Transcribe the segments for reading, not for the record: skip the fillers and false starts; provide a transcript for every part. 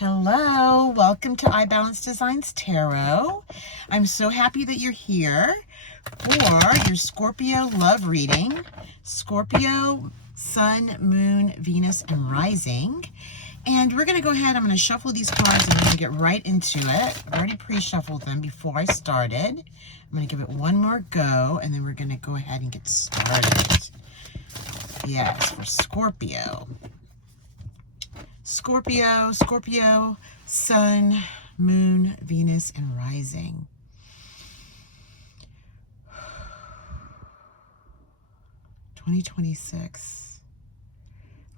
Hello, welcome to IBalanceDesignsTarot. I'm so happy that you're here for your Scorpio love reading. Scorpio, Sun, Moon, Venus, and Rising. And we're going to go ahead, I'm going to shuffle these cards and we're going to get right into it. I've already pre-shuffled them before I started. I'm going to give it one more go and then we're going to go ahead and get started. Yes, for Scorpio. Scorpio, Sun, Moon, Venus, and Rising. (2026)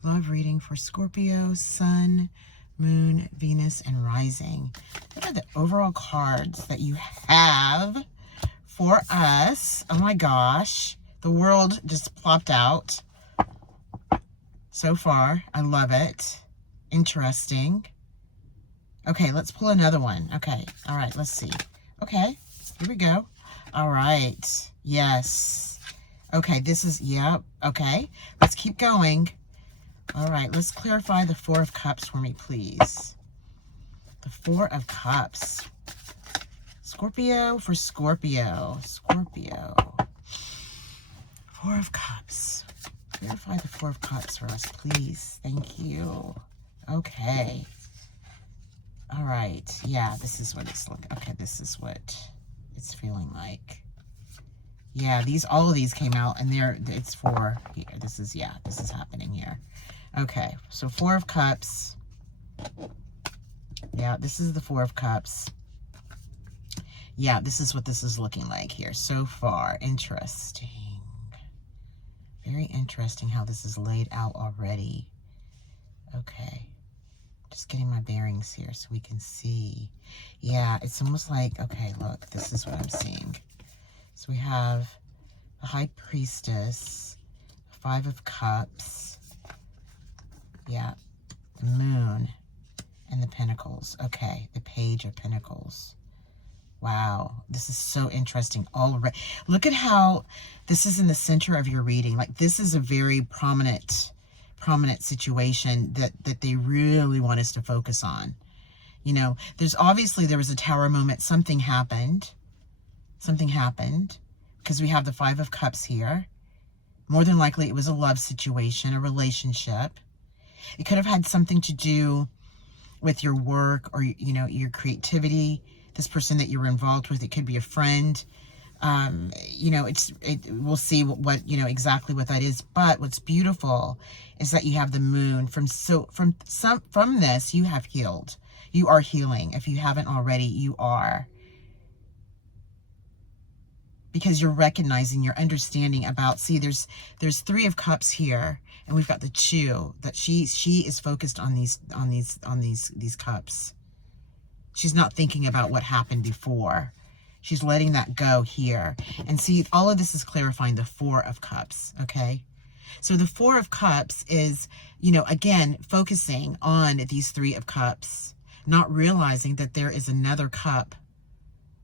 love reading for Scorpio, Sun, Moon, Venus, and Rising. Look at the overall cards that you have for us. Oh my gosh, the world just plopped out so far. I love it. Interesting. Okay, let's pull another one. Okay, all right, let's see. Okay, here we go. All right, yes. Okay, this is, yep, okay. Let's keep going. All right, let's clarify the Four of Cups for me, please. The Four of Cups. Scorpio for Scorpio. Four of Cups. Clarify the Four of Cups for us, please. Thank you. Okay. All right. Yeah, this is what it's looking. Okay, this is what it's feeling like. Yeah, all of these came out, and it's for here. This is happening here. Okay, so Four of Cups. Yeah, this is the Four of Cups. Yeah, this is what this is looking like here so far. Interesting. Very interesting how this is laid out already. Okay. Just getting my bearings here so we can see. Yeah, it's almost like, okay, look, this is what I'm seeing. So we have the High Priestess, Five of Cups, yeah, the Moon, and the Pentacles. Okay, the Page of Pentacles. Wow, this is so interesting already. Look at how this is in the center of your reading. Like, this is a very prominent situation that they really want us to focus on. You know, there was a tower moment. Something happened because we have the Five of Cups here. More than likely it was a love situation, a relationship. It could have had something to do with your work or, you know, your creativity. This person that you were involved with, it could be a friend. You know, we'll see what you know, exactly what that is. But what's beautiful is that you have the Moon. From this, you have healed. You are healing. If you haven't already, you are. Because you're recognizing, you're understanding about, see, there's Three of Cups here, and we've got the Two, that she is focused on these cups. She's not thinking about what happened before. She's letting that go here. And see, all of this is clarifying the Four of Cups, okay? So the Four of Cups is, you know, again, focusing on these Three of Cups, not realizing that there is another cup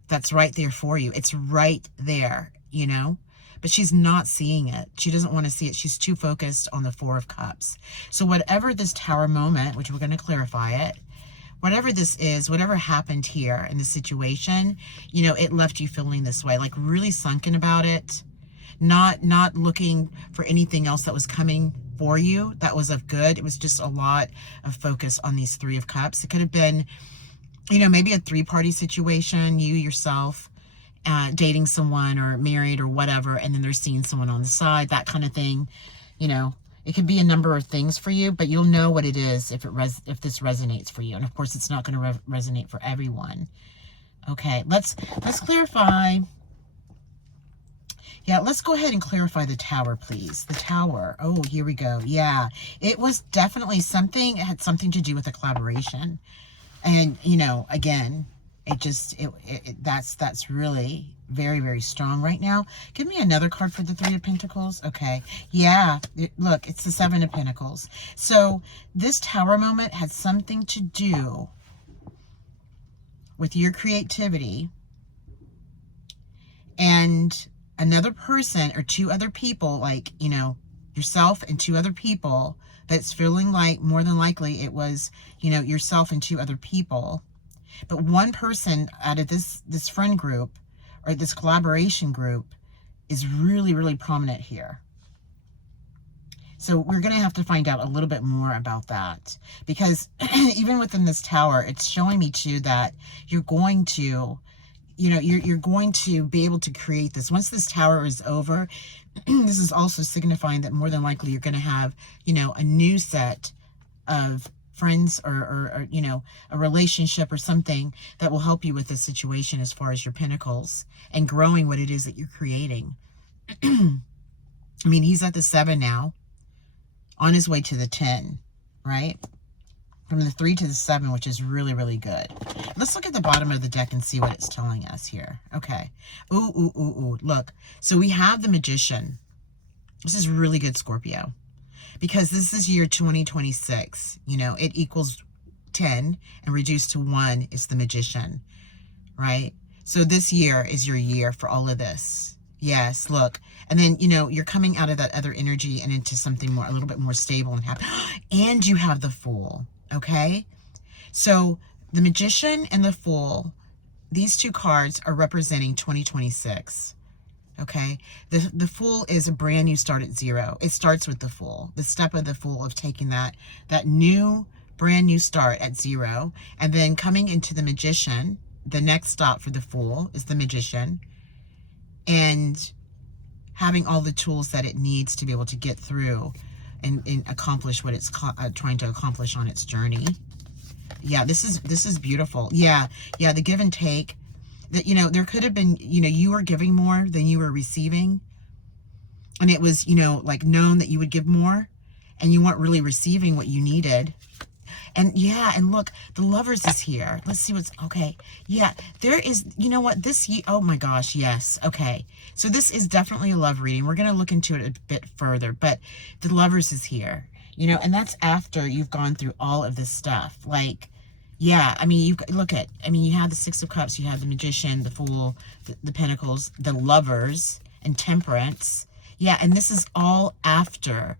that's right there for you. It's right there, you know? But she's not seeing it. She doesn't want to see it. She's too focused on the Four of Cups. So whatever this tower moment, which we're going to clarify it, whatever this is, whatever happened here in the situation, you know, it left you feeling this way, like really sunken about it, not looking for anything else that was coming for you that was of good. It was just a lot of focus on these Three of Cups. It could have been, you know, maybe a three-party situation, you yourself dating someone or married or whatever, and then they're seeing someone on the side, that kind of thing, you know. It could be a number of things for you, but you'll know what it is if this resonates for you. And of course, it's not going to resonate for everyone. Okay, let's clarify. Yeah, let's go ahead and clarify the Tower, please. The Tower. Oh, here we go. Yeah, it was definitely something. It had something to do with a collaboration. And, you know, again, that's really very, very strong right now. Give me another card for the Three of Pentacles. Okay. Yeah. Look, it's the Seven of Pentacles. So this Tower moment had something to do with your creativity and another person or two other people, like, you know, yourself and 2 other people. That's feeling like more than likely it was, you know, yourself and 2 other people. But one person out of this friend group or this collaboration group is really, really prominent here. So we're going to have to find out a little bit more about that, because even within this tower, it's showing me too that you're going to, you know, you're going to be able to create this. Once this tower is over, this is also signifying that more than likely you're going to have, you know, a new set of friends or, you know, a relationship or something that will help you with this situation as far as your pentacles and growing what it is that you're creating. I mean, he's at the 7 now, on his way to the 10, right? From the 3 to the 7, which is really, really good. Let's look at the bottom of the deck and see what it's telling us here. Okay. Ooh, ooh, ooh, ooh. Look. So we have the Magician. This is really good, Scorpio. Because this is year 2026. You know, it equals 10 and reduced to 1 is the Magician, right? So this year is your year for all of this. Yes, look. And then, you know, you're coming out of that other energy and into something more, a little bit more stable and happy. And you have the Fool, okay? So the Magician and the Fool, these 2 cards are representing 2026, okay? The Fool is a brand new start at 0. It starts with the Fool, the step of the Fool of taking that new, brand new start at 0. And then coming into the Magician, the next stop for the Fool is the Magician. And having all the tools that it needs to be able to get through and accomplish what it's trying to accomplish on its journey. Yeah, this is beautiful. Yeah, the give and take. That, you know, there could have been, you know, you were giving more than you were receiving. And it was, you know, like known that you would give more and you weren't really receiving what you needed. And yeah, and look, the Lovers is here. Let's see what's, okay. Yeah, there is, you know what, this year, oh my gosh, yes, okay. So this is definitely a love reading. We're going to look into it a bit further, but the Lovers is here, you know, and that's after you've gone through all of this stuff. Like, yeah, I mean, you look at, I mean, you have the 6 of Cups, you have the Magician, the Fool, the Pentacles, the Lovers, and Temperance. Yeah, and this is all after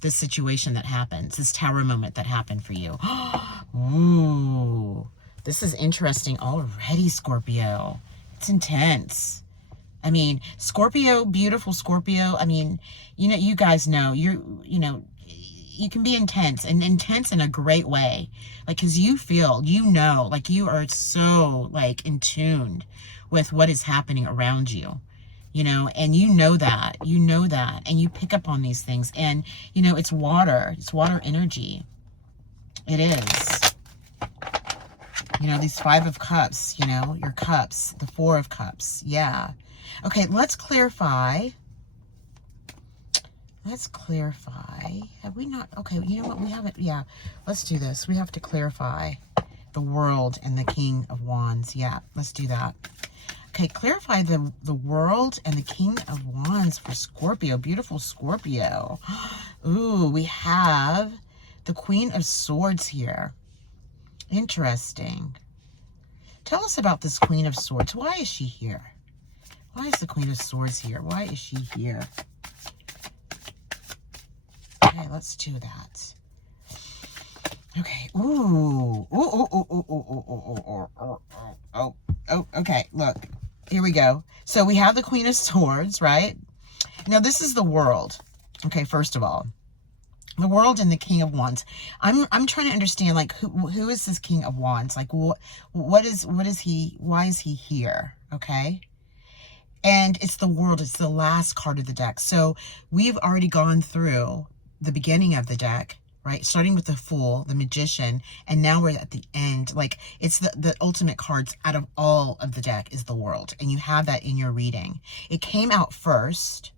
this situation that happens, this tower moment that happened for you. Ooh, this is interesting already, Scorpio. It's intense. I mean, Scorpio, beautiful Scorpio. I mean, you know, you guys know, you know, you can be intense, and intense in a great way. Like, because you feel, you know, like you are so like in tune with what is happening around you. You know, and you know that, and you pick up on these things, and, you know, it's water energy. It is, you know, these 5 of Cups, you know, your cups, the 4 of Cups. Yeah. Okay. Let's clarify. Have we not? Okay. You know what? We haven't. Yeah. Let's do this. We have to clarify the World and the King of Wands. Yeah. Let's do that. Okay, clarify the World and the King of Wands for Scorpio. Beautiful Scorpio. Ooh, we have the Queen of Swords here. Interesting. Tell us about this Queen of Swords. Why is she here? Why is the Queen of Swords here? Why is she here? Okay, let's do that. Okay. Ooh. Oh, okay. Look. Here we go. So we have the Queen of Swords, right? Now this is the World. Okay, first of all, the World and the King of Wands. I'm trying to understand, like, who is this King of Wands? Like, what is he? Why is he here? Okay. And it's the World. It's the last card of the deck. So we've already gone through the beginning of the deck, right? Starting with the Fool, the Magician, and now we're at the end. Like, it's the ultimate cards out of all of the deck is the World, and you have that in your reading. It came out first,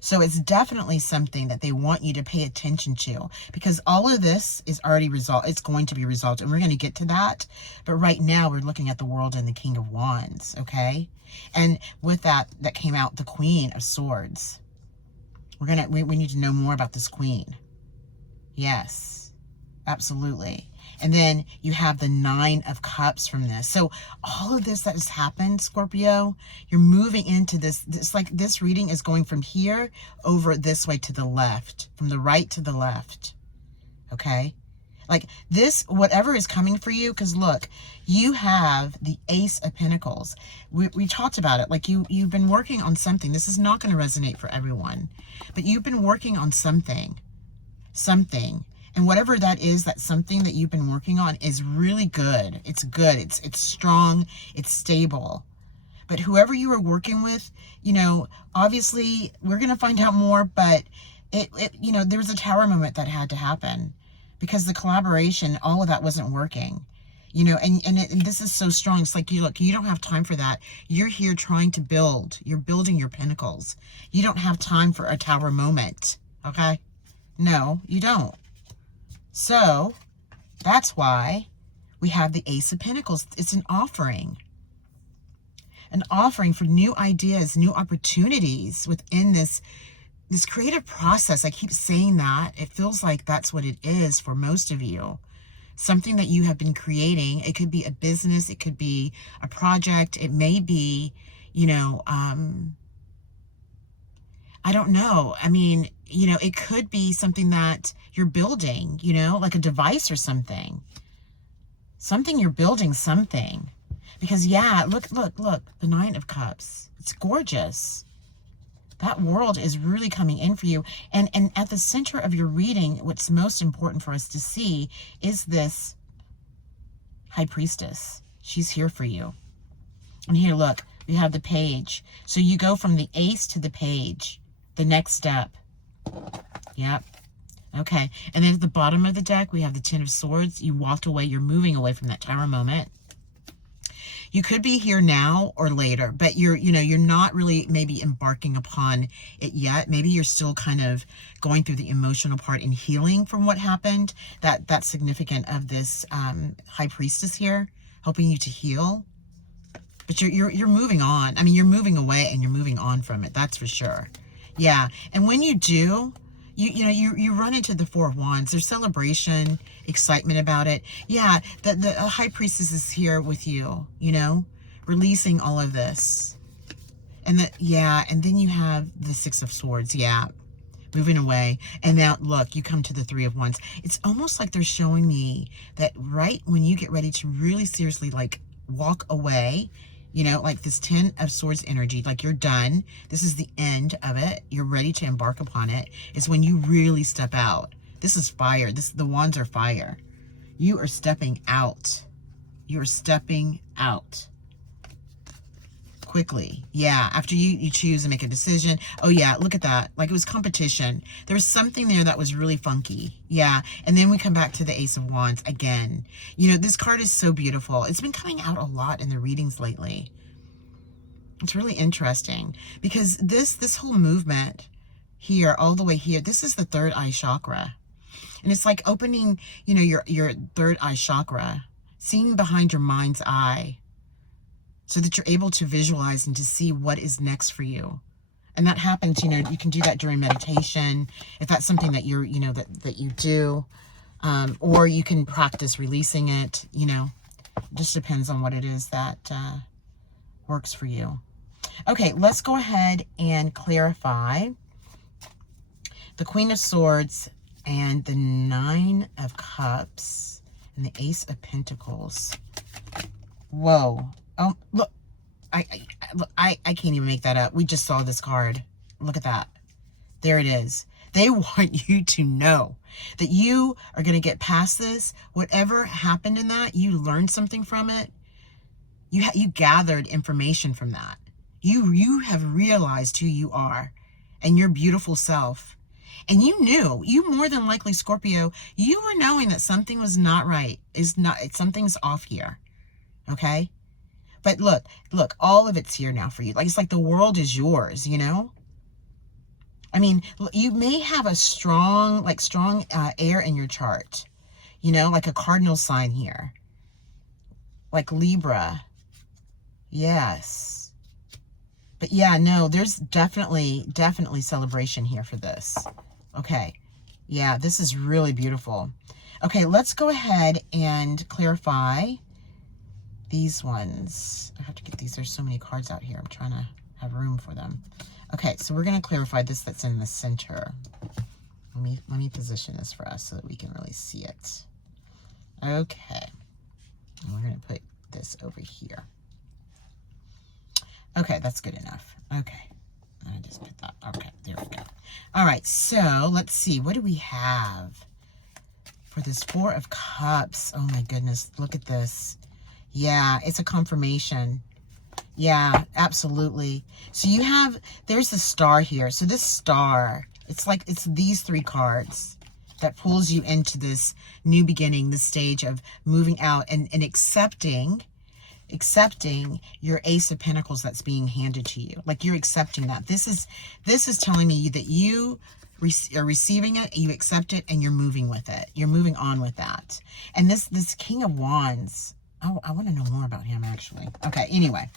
so it's definitely something that they want you to pay attention to, because all of this is already resolved. It's going to be resolved, and we're going to get to that. But right now, we're looking at the World and the King of Wands, okay? And with that came out the Queen of Swords. We need to know more about this Queen. Yes, absolutely. And then you have the 9 of Cups from this. So all of this that has happened, Scorpio, you're moving into this. It's like this reading is going from here over this way to the left, from the right to the left. Okay? Like this, whatever is coming for you, because look, you have the Ace of Pentacles. We talked about it. Like you've been working on something. This is not going to resonate for everyone, but you've been working on something. And whatever that is, that something that you've been working on is really good. It's good. It's strong. It's stable. But whoever you are working with, you know, obviously we're going to find out more, but you know, there was a tower moment that had to happen because the collaboration, all of that wasn't working, you know, and this is so strong. It's like, look, you don't have time for that. You're here trying to build. You're building your pinnacles. You don't have time for a tower moment. Okay? No, you don't. So that's why we have the Ace of Pentacles. It's an offering for new ideas, new opportunities within this creative process. I keep saying that. It feels like that's what it is for most of you. Something that you have been creating. It could be a business. It could be a project. It may be, you know, I don't know. I mean, you know, it could be something that you're building, you know, like a device or something. Something you're building, something. Because, yeah, look, the 9 of Cups. It's gorgeous. That world is really coming in for you. And at the center of your reading, what's most important for us to see is this High Priestess. She's here for you. And here, look, we have the Page. So you go from the Ace to the Page. The next step. Yep. Okay. And then at the bottom of the deck, we have the 10 of Swords. You walked away. You're moving away from that tower moment. You could be here now or later, but you're not really maybe embarking upon it yet. Maybe you're still kind of going through the emotional part and healing from what happened. That's significant of this High Priestess here, helping you to heal. But you're moving on. I mean, you're moving away and you're moving on from it. That's for sure. Yeah. And when you do, you run into the 4 of Wands. There's celebration, excitement about it. Yeah, the High Priestess is here with you, you know, releasing all of this. And and then you have the 6 of Swords. Yeah, moving away. And now, look, you come to the 3 of Wands. It's almost like they're showing me that right when you get ready to really seriously, like, walk away, you know, like this 10 of Swords energy, like you're done. This is the end of it. You're ready to embark upon it. It's when you really step out. This is fire. The wands are fire. You are stepping out. You are stepping out. Quickly. Yeah, after you choose and make a decision. Oh yeah, look at that. Like it was competition. There was something there that was really funky. Yeah, and then we come back to the Ace of Wands again. You know, this card is so beautiful. It's been coming out a lot in the readings lately. It's really interesting because this whole movement here, all the way here, this is the 3rd eye chakra. And it's like opening, you know, your 3rd eye chakra, seeing behind your mind's eye, so that you're able to visualize and to see what is next for you. And that happens, you know, you can do that during meditation, if that's something that you're, you know, that you do, or you can practice releasing it, you know, it just depends on what it is that works for you. Okay, let's go ahead and clarify the Queen of Swords and the 9 of Cups and the Ace of Pentacles. Whoa. Oh, look, I can't even make that up. We just saw this card. Look at that. There it is. They want you to know that you are going to get past this. Whatever happened in that, you learned something from it. You gathered information from that. You have realized who you are and your beautiful self. And you more than likely, Scorpio, you were knowing that something was not right. Something's off here. Okay? But look, all of it's here now for you. Like, it's like the world is yours, you know? I mean, you may have a strong air in your chart, you know, like a cardinal sign here, like Libra. Yes. But yeah, no, there's definitely celebration here for this. Okay. Yeah, this is really beautiful. Okay, let's go ahead and clarify these ones. I have to get these. There's so many cards out here. I'm trying to have room for them. Okay, so we're going to clarify this that's in the center. Let me position this for us so that we can really see it. Okay. And we're going to put this over here. Okay, that's good enough. Okay. I just put that. Okay, there we go. All right, so let's see. What do we have for this Four of Cups? Oh my goodness, look at this. Yeah, it's a confirmation. Yeah, absolutely. So you have, there's the star here. So this star, it's like, it's these three cards that pulls you into this new beginning, this stage of moving out and accepting your Ace of Pentacles that's being handed to you. Like you're accepting that. This is telling me that you are receiving it, you accept it, and you're moving with it. You're moving on with that. And this King of Wands, oh, I want to know more about him actually. Okay, anyway.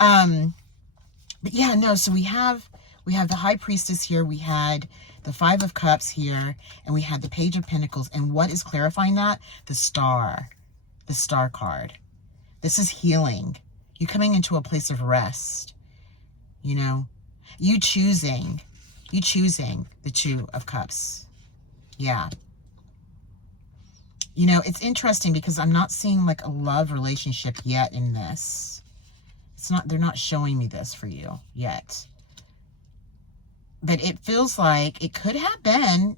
But yeah, no, so we have the High Priestess here, we had the Five of Cups here, and we had the Page of Pentacles. And what is clarifying that? The Star card. This is healing. You coming into a place of rest. You know, you choosing the Two of Cups. Yeah. You know, it's interesting because I'm not seeing like a love relationship yet in this. They're not showing me this for you yet. But it feels like it could have been,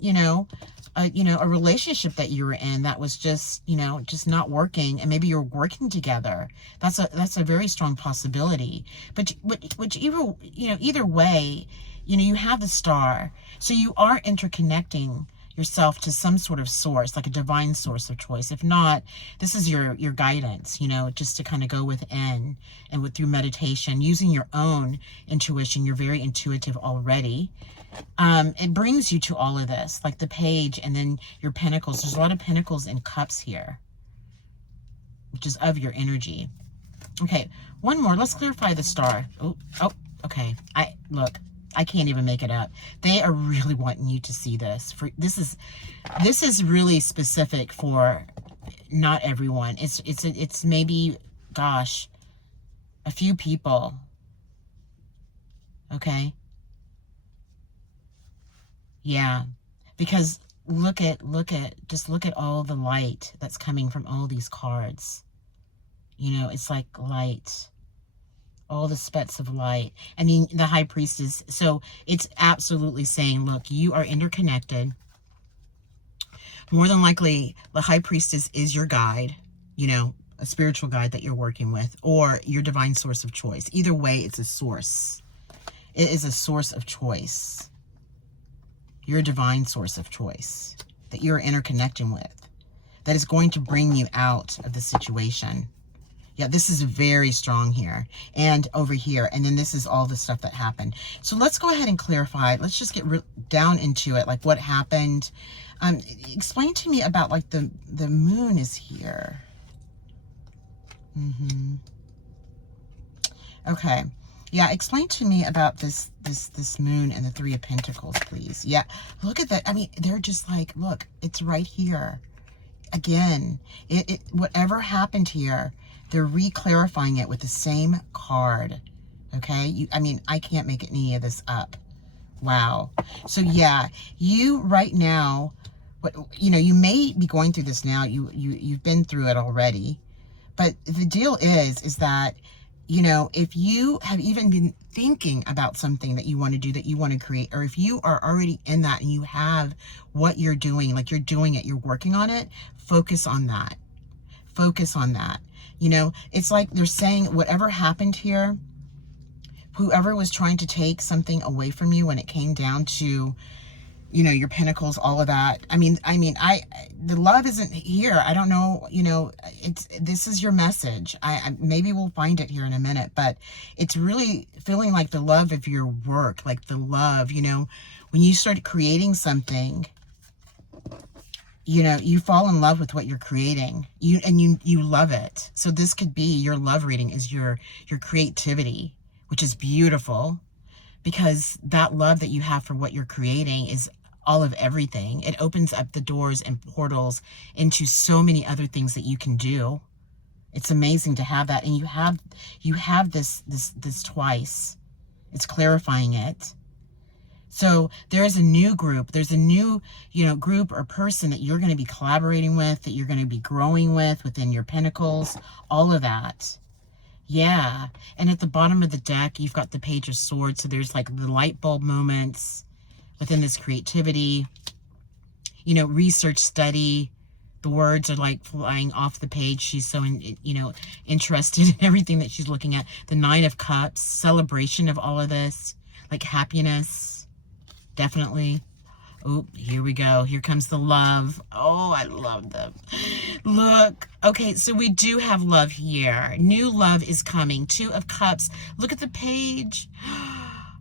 a relationship that you were in that was just, just not working, and maybe you're working together. That's a very strong possibility. But either way, you have the Star. So you are interconnecting yourself to some sort of source, like a divine source of choice. If not, this is your guidance, just to kind of go within and through meditation, using your own intuition. You're very intuitive already. It brings you to all of this, like the Page and then your Pentacles. There's a lot of Pentacles and Cups here, which is of your energy. Okay, one more. Let's clarify the Star. Oh, okay. I can't even make it up. They are really wanting you to see this. This is really specific for not everyone. It's maybe, gosh, a few people. Okay? Yeah. Because just look at all the light that's coming from all these cards. It's like light. All the specks of light. I mean, the High Priestess. So it's absolutely saying, look, you are interconnected. More than likely, the High Priestess is your guide, a spiritual guide that you're working with, or your divine source of choice. Either way, it's a source. It is a source of choice. Your divine source of choice that you're interconnecting with, that is going to bring you out of the situation. Yeah, this is very strong here and over here. And then this is all the stuff that happened. So let's go ahead and clarify. Let's just get down into it, like what happened. Explain to me about like the moon is here. Okay. Yeah, explain to me about this moon and the Three of Pentacles, please. Yeah, look at that. I mean, they're just like, look, it's right here. Again, whatever happened here, they're re-clarifying it with the same card. Okay? I mean, I can't make any of this up. Wow. So yeah, you right now, you may be going through this now. You've been through it already. But the deal is that, if you have even been thinking about something that you want to do, that you want to create, or if you are already in that and you have what you're doing, like you're doing it, you're working on it, focus on that. Focus on that. It's like they're saying whatever happened here, whoever was trying to take something away from you when it came down to, your Pentacles, all of that. I mean, the love isn't here. I don't know, this is your message. Maybe we'll find it here in a minute, but it's really feeling like the love of your work, like the love, when you start creating something, you fall in love with what you're creating, you love it. So this could be your love reading, is your creativity, which is beautiful, because that love that you have for what you're creating is all of everything. It opens up the doors and portals into so many other things that you can do. It's amazing to have that. And you have this twice. It's clarifying it. So there is a new group. There's a new, group or person that you're going to be collaborating with, that you're going to be growing with within your pentacles, all of that. Yeah. And at the bottom of the deck, you've got the Page of Swords. So there's like the light bulb moments within this creativity, research, study. The words are like flying off the page. She's so, interested in everything that she's looking at. The Nine of Cups, celebration of all of this, like happiness. Definitely. Oh, here we go. Here comes the love. Oh, I love them. Look. Okay, so we do have love here. New love is coming. Two of Cups. Look at the page.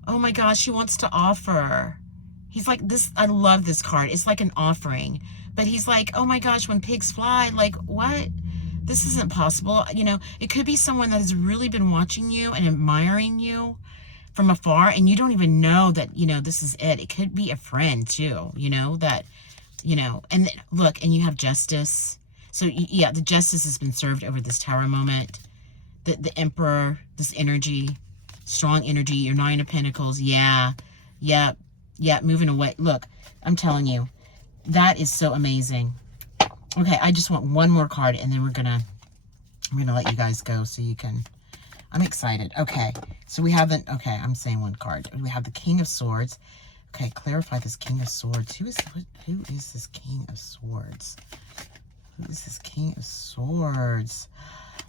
Oh my gosh, he wants to offer. He's like, this. I love this card. It's like an offering. But he's like, oh my gosh, when pigs fly, like, what? This isn't possible. It could be someone that has really been watching you and admiring you from afar, and you don't even know that, this is it. It could be a friend too, and look, and you have justice. So yeah, the justice has been served over this Tower moment. The Emperor, this energy, strong energy, your Nine of Pentacles. Yeah, moving away. Look, I'm telling you, that is so amazing. Okay, I just want one more card, and then I'm gonna let you guys go so you can. I'm excited. Okay, so we have okay, I'm saying one card. We have the King of Swords. Okay, clarify this King of Swords. Who is this King of Swords? Who is this King of Swords?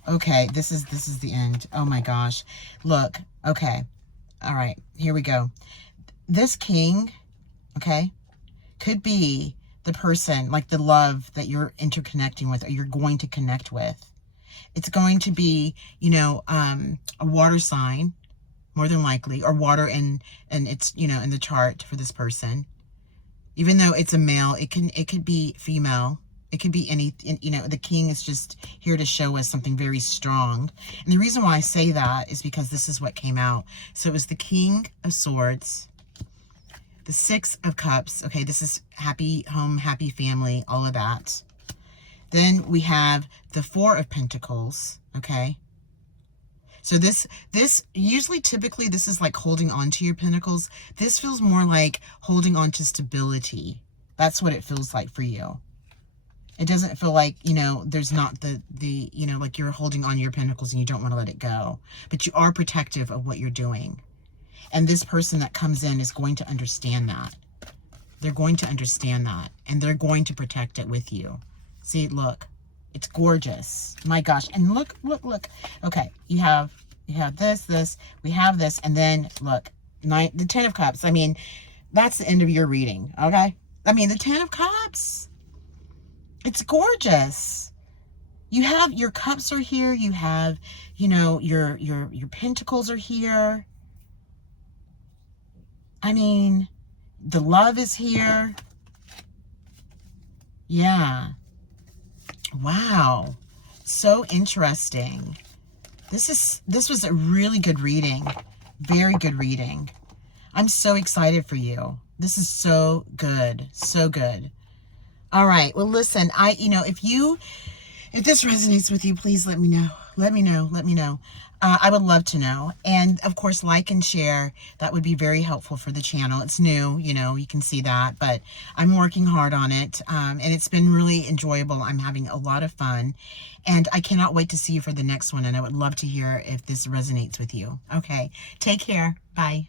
Okay, this is the end. Oh my gosh. Look, okay. All right, here we go. This king, okay, could be the person, like the love that you're interconnecting with, or you're going to connect with. It's going to be, a water sign, more than likely, or water, and it's, in the chart for this person. Even though it's a male, it could be female. It could be anything, the king is just here to show us something very strong. And the reason why I say that is because this is what came out. So it was the King of Swords, the Six of Cups. Okay, this is happy home, happy family, all of that. Then we have the Four of Pentacles, okay? So this usually, typically, this is like holding on to your pentacles. This feels more like holding on to stability. That's what it feels like for you. It doesn't feel like, there's not the like you're holding on to your pentacles and you don't want to let it go. But you are protective of what you're doing. And this person that comes in is going to understand that. They're going to understand that. And they're going to protect it with you. See, look, it's gorgeous. My gosh. And look. Okay, you have this, we have this, and then look, the Ten of Cups. I mean, that's the end of your reading, okay? I mean, the Ten of Cups. It's gorgeous. You have your cups are here. You have, your pentacles are here. I mean, the love is here. Yeah. Wow. So interesting. This was a really good reading. Very good reading. I'm so excited for you. This is so good. So good. All right. Well, listen, if this resonates with you, please let me know. Let me know. I would love to know. And of course, like and share. That would be very helpful for the channel. It's new, you can see that, but I'm working hard on it. And it's been really enjoyable. I'm having a lot of fun, and I cannot wait to see you for the next one. And I would love to hear if this resonates with you. Okay. Take care. Bye.